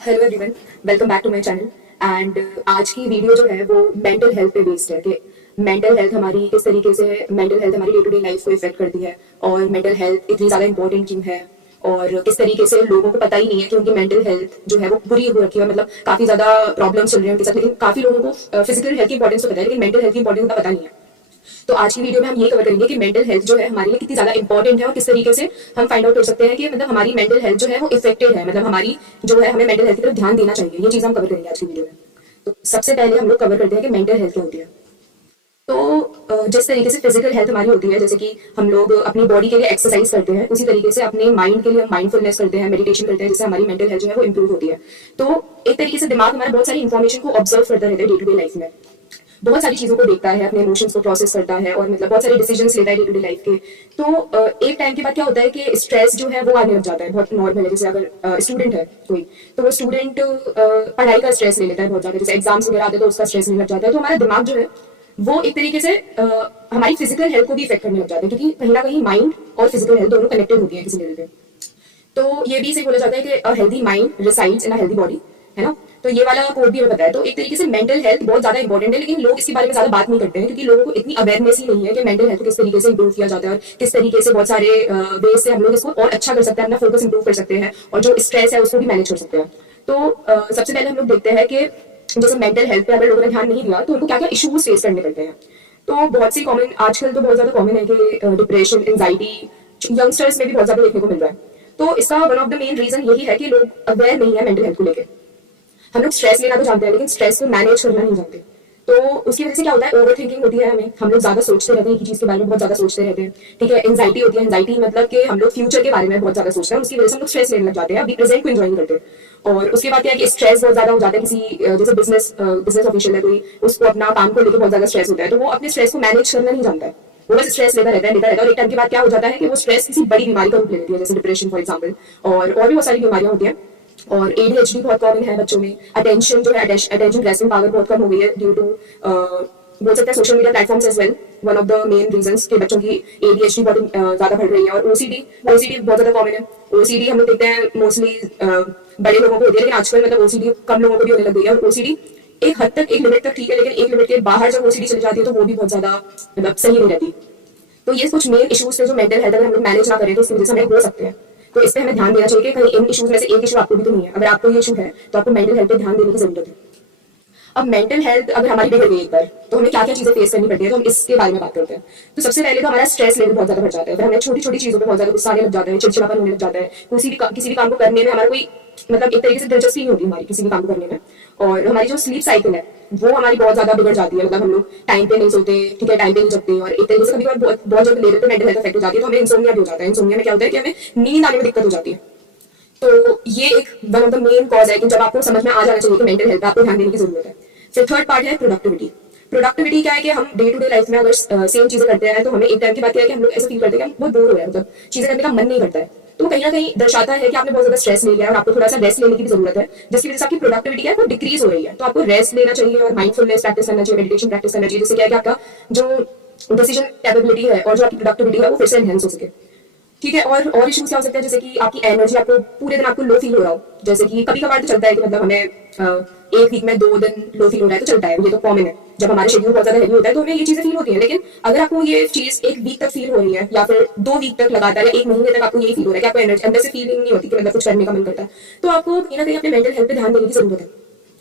Hello everyone, welcome back to my channel. And आज की video जो है वो मेंटल हेल्थ पे बेस्ड है कि मेंटल हेल्थ हमारी किस तरीके से मेंटल हेल्थ हमारी डे टू डे लाइफ को इफेक्ट करती है और मेंटल हेल्थ इतनी ज़्यादा इंपॉर्टेंट क्यों है और किस तरीके से लोगों को पता ही नहीं है कि उनकी मेंटल हेल्थ जो है वो बुरी हो रखी है। मतलब काफ़ी ज़्यादा प्रॉब्लम्स चल रही हैं उनके साथ, लेकिन काफ़ी लोगों को फिजिकल हेल्थ की इंपॉर्टेंस तो पता है लेकिन मेंटल हेल्थ की इंपॉर्टेंस का पता नहीं है। तो आज की वीडियो में हम ये कवर करेंगे कि मेंटल हेल्थ जो है हमारे लिए कितनी ज्यादा इंपॉर्टेंट है और किस तरीके से हम फाइंड आउट कर सकते हैं कि मतलब हमारी मेंटल हेल्थ जो है वो इफेक्टेड है, मतलब हमारी जो है हमें मेंटल हेल्थ की तरफ ध्यान देना चाहिए। ये चीज हम कवर करेंगे आज की वीडियो में। तो सबसे पहले हम लोग कवर करते हैं कि मेंटल हेल्थ क्या होती है। तो जिस तरीके से फिजिकल हेल्थ हमारी होती है, जैसे कि हम लोग अपनी बॉडी के लिए एक्सरसाइज करते हैं, उसी तरीके से अपने माइंड के लिए हम माइंडफुलनेस करते हैं, मेडिटेशन करते हैं, जिससे हमारी मेंटल हेल्थ जो है वो इंप्रूव होती है। तो एक तरीके से दिमाग हमारा बहुत सारी इन्फॉर्मेशन को ऑब्जर्व करता रहता है डे टू डे लाइफ में, बहुत सारी चीजों को देखता है, अपने इमोशंस को प्रोसेस करता है और मतलब बहुत सारे डिसीजंस लेता है डे टू डे लाइफ के। तो एक टाइम के बाद क्या होता है कि स्ट्रेस जो है वो आने लग जाता है, बहुत नॉर्मल है। जैसे अगर स्टूडेंट है कोई, तो वो स्टूडेंट पढ़ाई का स्ट्रेस ले लेता है बहुत ज्यादा, जैसे एग्जाम्स वगैरह आते हैं तो उसका स्ट्रेस लेने लग जाता है। तो हमारा दिमाग जो है वो एक तरीके से हमारी फिजिकल हेल्थ को भी इफेक्ट करने लग जाता है, क्योंकि कहीं ना कहीं माइंड और फिजिकल हेल्थ दोनों कनेक्टेड होती है किसी लेवल पे। तो ये भी इसे बोला जाता है कि a healthy mind resides in a healthy body, है ना। तो ये वाला कोड भी हमें पता है। तो एक तरीके से मेंटल हेल्थ बहुत ज्यादा इंपॉर्टेंट है, लेकिन लोग इसके बारे में ज्यादा बात नहीं करते हैं क्योंकि लोगों को इतनी अवेयरनेस ही नहीं है कि मेंटल हेल्थ को किस तरीके से इंप्रूव किया जाता है और किस तरीके से बहुत सारे वे से हम लोग इसको और अच्छा कर सकते हैं, अपना फोकस इंप्रूव कर सकते हैं और जो स्ट्रेस है उसको भी मैनेज कर सकते हैं। तो सबसे पहले हम लोग देखते हैं कि जैसे मेंटल हेल्थ पे अगर लोगों ने ध्यान नहीं दिया तो उनको क्या क्या इश्यूज फेस करने पड़ते हैं। तो बहुत सी कॉमन, आजकल तो बहुत ज्यादा कॉमन है कि डिप्रेशन, एंजाइटी यंगस्टर्स में भी बहुत ज्यादा देखने को मिल रहा है। तो इसका one of the main reason यही है कि लोग अवेयर नहीं है मेंटल हेल्थ को लेकर। हम लोग स्ट्रेस लेना तो जानते हैं लेकिन स्ट्रेस को मैनेज करना नहीं जानते। तो उसकी वजह से क्या होता है, ओवर थिंकिंग होती है हमें, हम लोग ज्यादा सोचते रहते हैं, एक ही चीज के बारे में बहुत ज्यादा सोचते रहते हैं। ठीक है, एंजाइटी होती है, एंजाइटी मतलब कि हम लोग फ्यूचर के बारे में बहुत ज्यादा सोचते हैं, उसकी वजह से हम लोग स्ट्रेस लेने लग जाते हैं, अभी प्रेजेंट को एंजॉय नहीं करते। और उसके बाद क्या है कि स्ट्रेस बहुत ज्यादा हो जाता है किसी जैसे बिजनेस ऑफिशियल है कोई, उसको अपना काम को लेकर बहुत ज्यादा स्ट्रेस होता है, तो वो अपने स्ट्रेस को मैनेज करना नहीं जानता है, वो बस स्ट्रेस लेता रहता है और एक टाइम के बाद क्या हो जाता है कि वो स्ट्रेस किसी बड़ी बीमारी का रूप ले लेती है, जैसे डिप्रेशन फॉर एग्जाम्पल, और भी बहुत सारी बीमारियां होती हैं। और एडीएचडी बहुत कॉमन है बच्चों में। अटेंशन जो है, अटेंशन ग्रास्पिंग पावर बहुत कम हो गई है ड्यू टू बोल सकते हैं social media platforms as well, one of the main reasons के बच्चों की एडीएचडी बहुत ज्यादा बढ़ रही है। और ओसीडी बहुत ज्यादा कॉमन है। ओसीडी हम लोग देखते हैं मोस्टली बड़े लोगों को होती है, लेकिन आजकल मतलब ओसीडी कम लोगों को भी होने लग गई है। और ओसीडी एक हद तक, एक लिमिट तक ठीक है, लेकिन एक लिमिट के बाहर जब ओसीडी चली जाती है तो वो भी बहुत ज्यादा मतलब सही नहीं रहती। तो ये कुछ मेन इश्यूज थे जो मेंटल हेल्थ अगर हम लोग मैनेज ना करें तो उसकी वजह से हमें हो सकते हैं। तो इस पे हमें ध्यान देना चाहिए कि कहीं इन इश्यूज में से एक इशू आपको भी तो नहीं है। अगर आपको ये इशू है तो आपको मेंटल हेल्थ पे ध्यान देने की जरूरत है। अब मेंटल हेल्थ अगर हमारी बिगड़ गई एक बार तो हमें क्या क्या चीजें फेस करनी पड़ती है, तो हम इसके बारे में बात करते हैं। तो सबसे पहले तो हमारा स्ट्रेस लेवल बहुत ज्यादा बढ़ जाता है, फिर हमें छोटी छोटी चीजों पे बहुत ज्यादा गुस्सा आने लग जाता है, चिड़चिड़ापन होने लग जाता है, किसी भी काम को करने में हमारा कोई मतलब एक तरीके से दिलचस्पी नहीं होती हमारी किसी भी काम को करने में। और हमारी जो स्लीप साइकिल है वो हमारी बहुत ज्यादा बिगड़ जाती है, मतलब हम लोग टाइम पे नहीं सोते, ठीक है, टाइम पे नहीं जगते, और एक तरीके से कभी बहुत जल्द लेवल पे मेंटल हेल्थ इफेक्ट हो जाती है, तो हमें इंसोमिया भी हो जाता है। इंसोमिया में क्या होता है कि हमें नींद आने में दिक्कत हो जाती है। तो ये एक one of the main cause है कि जब आपको समझ में आ जाना चाहिए कि मेंटल हेल्थ आपको ध्यान देने की जरूरत है। फिर थर्ड पार्ट है प्रोडक्टिविटी। प्रोडक्टिविटी क्या है कि हम डे टू डे लाइफ में अगर सेम चीजें करते हैं तो हमें एक टाइम के बाद क्या है कि हम लोग ऐसा फील करते हैं कि हम बहुत बोर हो रहे हैं, मतलब चीजें करने का मन नहीं करता है। तो कहीं ना कहीं दर्शाता है कि आपने बहुत ज्यादा स्ट्रेस ले लिया है और आपको थोड़ा सा रेस्ट लेने की भी जरूरत है, जिसकी वजह से आपकी प्रोडक्टिविटी है वो डिक्रीज हो रही है। तो आपको रेस्ट लेना चाहिए और माइंडफुलनेस प्रैक्टिस करना चाहिए, मेडिटेशन प्रैक्टिस करना चाहिए, जिससे क्या है कि आपका जो डिसीजन कैपेबिलिटी है और जो आपकी प्रोडक्टिविटी है वो फिर से एनहेंस हो सके। ठीक है, और इश्यूज क्या हो सकते हैं, जैसे कि आपकी एनर्जी, आपको पूरे दिन आपको लो फील हो रहा हो, जैसे कि कभी कभार तो चलता है कि मतलब हमें एक वीक में 2 दिन लो फील हो रहा है तो चलता है, ये तो कॉमन है। जब हमारे शेड्यूल बहुत ज्यादा हेवी होता है तो हमें ये चीजें फील होती है। लेकिन अगर आपको ये चीज एक वीक तक फील हो रही है या फिर 2 वीक तक लगातार या 1 महीने तक आपको यही फील हो रहा है कि आपको एनर्जी अंदर से फीलिंग नहीं होती कि मतलब कुछ करने का मन करता है, तो आपको कहीं ना कहीं अपने मेंटल हेल्थ पे ध्यान देने की जरूरत है।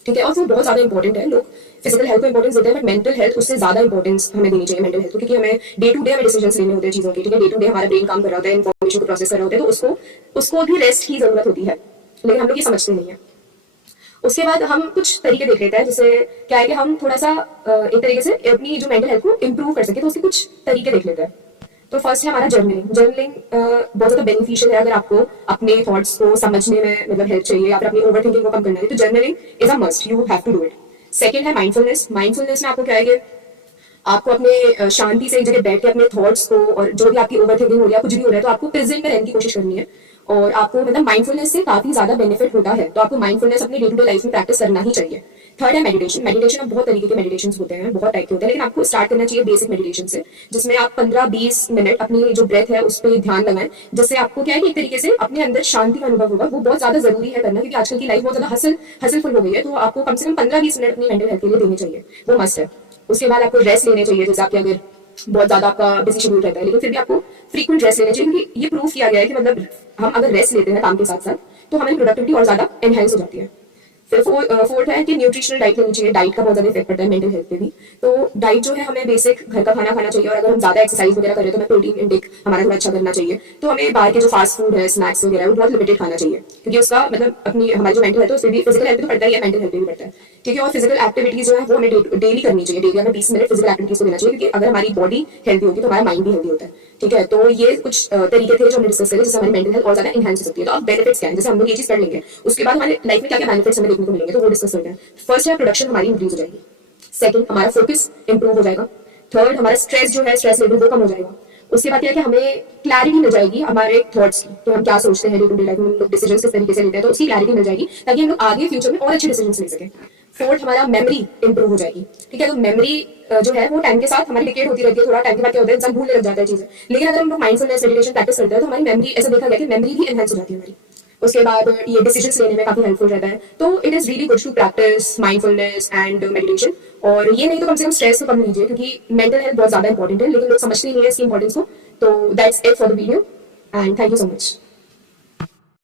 ठीक है, और वो बहुत ज्यादा इंपॉर्टेंट है। लोग फिजिकल हेल्थ को इंपॉर्टेंस देते हैं बट मेंटल हेल्थ उससे ज्यादा इंपॉर्टेंस हमें देनी चाहिए मेंटल हेल्थ को, क्योंकि हमें डे टू डे हमें डिसीजंस लेने होते हैं चीजों के। ठीक है, डे टू डे हमारा ब्रेन काम कर रहा होता है, इन्फॉर्मेशन को प्रोसेस कर रहा होता है, तो उसको भी रेस्ट की जरूरत होती है, लेकिन हम लोग ये समझते नहीं है। उसके बाद हम कुछ तरीके देख लेते हैं, जिससे क्या है कि हम थोड़ा सा एक तरीके से अपनी जो मेंटल हेल्थ को इंप्रूव कर सके, तो उसके कुछ तरीके देख लेते हैं। तो फर्स्ट है हमारा जर्नलिंग। जर्नलिंग बहुत ज्यादा बेनिफिशियल है अगर आपको अपने थॉट्स को समझने में मतलब हेल्प चाहिए या फिर अपनी ओवर थिंकिंग को कम करना है, तो journaling is a must, you have to do it. Second है माइंडफुलनेस। माइंडफुलनेस में आपको क्या है कि आपको अपने शांति से एक जगह बैठ के अपने थॉट्स को, और जो भी आपकी ओवर थिंकिंग हो रही है, कुछ भी हो रहा है, तो आपको प्रेजेंट में रहने की कोशिश करनी है और आपको मतलब माइंडफुलनेस से काफी ज्यादा बेनिफिट होता है, तो आपको माइंडफुलनेस अपनी डे टू डे लाइफ में प्रैक्टिस करना ही चाहिए। थर्ड है मेडिटेशन। मेडिटेशन अब बहुत तरीके के मेडिटेशन होते हैं, बहुत टाइप के होते हैं, लेकिन आपको स्टार्ट करना चाहिए बेसिक मेडिटेशन से, जिसमें आप 15-20 मिनट अपनी जो ब्रेथ है उस पर ध्यान लगाएं, जिससे आपको क्या है कि एक तरीके से अपने अंदर शांति का अनुभव होगा। वो बहुत ज्यादा जरूरी है करना, क्योंकि आजकल की लाइफ बहुत ज्यादा हसलफुल हो गई है, तो आपको कम से कम 15-20 मिनट अपनी मेंटल हेल्थ के लिए देने चाहिए, वो मस्ट है। उसके बाद आपको रेस्ट लेने चाहिए, जैसे आपके अगर बहुत ज्यादा आपका बिजी शेड्यूल रहता है, लेकिन फिर भी आपको फ्रीक्वेंट रेस्ट लेने चाहिए, क्योंकि ये प्रूव किया गया है कि मतलब हम अगर रेस्ट लेते हैं काम के साथ साथ तो हमारी प्रोडक्टिविटी और ज्यादा एनहेंस हो जाती है। फिर फोर्थ है कि न्यूट्रिशनल डाइट लेनी चाहिए। डाइट का बहुत ज्यादा इफेक्ट पड़ता है मेंटल हेल्थ पे भी। तो डाइट जो है हमें बेसिक घर का खाना खाना चाहिए, और अगर हम ज्यादा एक्सरसाइज वगैरह करें तो हमें प्रोटीन इंटेक हमारा थोड़ा अच्छा करना चाहिए। तो हमें बाहर के जो फास्ट फूड है, स्नैक्स वगैरह, वो बहुत लिमिटेड खाना चाहिए, क्योंकि उसका मतलब अपनी हमारी जो मेंटल हेल्थ है उस पर भी, फिजिकल हेल्थ पे तो पड़ता ही है, मेंटल हेल्थ पे भी पड़ता है, ठीक है। और फिजिकल एक्टिविटीज जो है वो हमें डेली करनी चाहिए। डेली हमें 20 मिनट फिजिकल एक्टिविटीज को देना चाहिए, क्योंकि अगर हमारी बॉडी हेल्थी होगी तो हमारा माइंड भी हेल्थी होता है, ठीक है। तो ये कुछ तरीके थे जो हमने डिस्कस करे, जिससे हमारी मेंटल हेल्थ और ज्यादा एनहांस हो सकती है। तो अब बेनिफिट्स क्या है, जैसे हम लोग ये चीज कर लेंगे, उसके बाद हमारे लाइफ में क्या क्या बेनिफिट्स हमें देखने को मिलेंगे, तो वो डिस्कस करते हैं। फर्स्ट है प्रोडक्शन हमारी इंक्रीज हो जाएगी। सेकंड, हमारा फोकस इंप्रूव हो जाएगा। थर्ड, हमारा स्ट्रेस जो है, स्ट्रेस लेवल वो कम हो जाएगा। उसके बाद क्या है कि हमें क्लैरिटी मिल जाएगी हमारे थॉट्स की, तो हम क्या सोचते हैं डे टू डे लाइफ में, हम लोग डिसीजन किस तरीके से लेते हैं, तो उसकी क्लैरिटी मिल जाएगी, ताकि हम लोग आगे फ्यूचर में और अच्छे डिसीजन ले सकें। फोर्थ, हमारा मेमोरी इंप्रूव हो जाएगी, ठीक है। तो मेमोरी जो है वो टाइम के साथ हमारी डिकेट होती रहती है, थोड़ा टाइम के बाद क्या होता है इंसान भूलने लग जाता है चीजें, लेकिन अगर हम लोग माइंडफुलनेस मेडिटेशन प्रैक्टिस करते हैं तो हमारी मेमोरी, ऐसा देखा गया कि मेमोरी भी एनहांस हो जाती है हमारी। उसके बाद ये डिसीजंस लेने में काफी हेल्पफुल रहता है। तो it is really good to practice mindfulness and meditation. और ये नहीं तो कम से कम स्ट्रेस तो कम लीजिए, क्योंकि मेंटल हेल्थ बहुत ज्यादा इंपॉर्टेंट है, लेकिन लोग समझते नहीं है इसकी इंपॉर्टेंस को। तो that's it for the video, and thank you so much.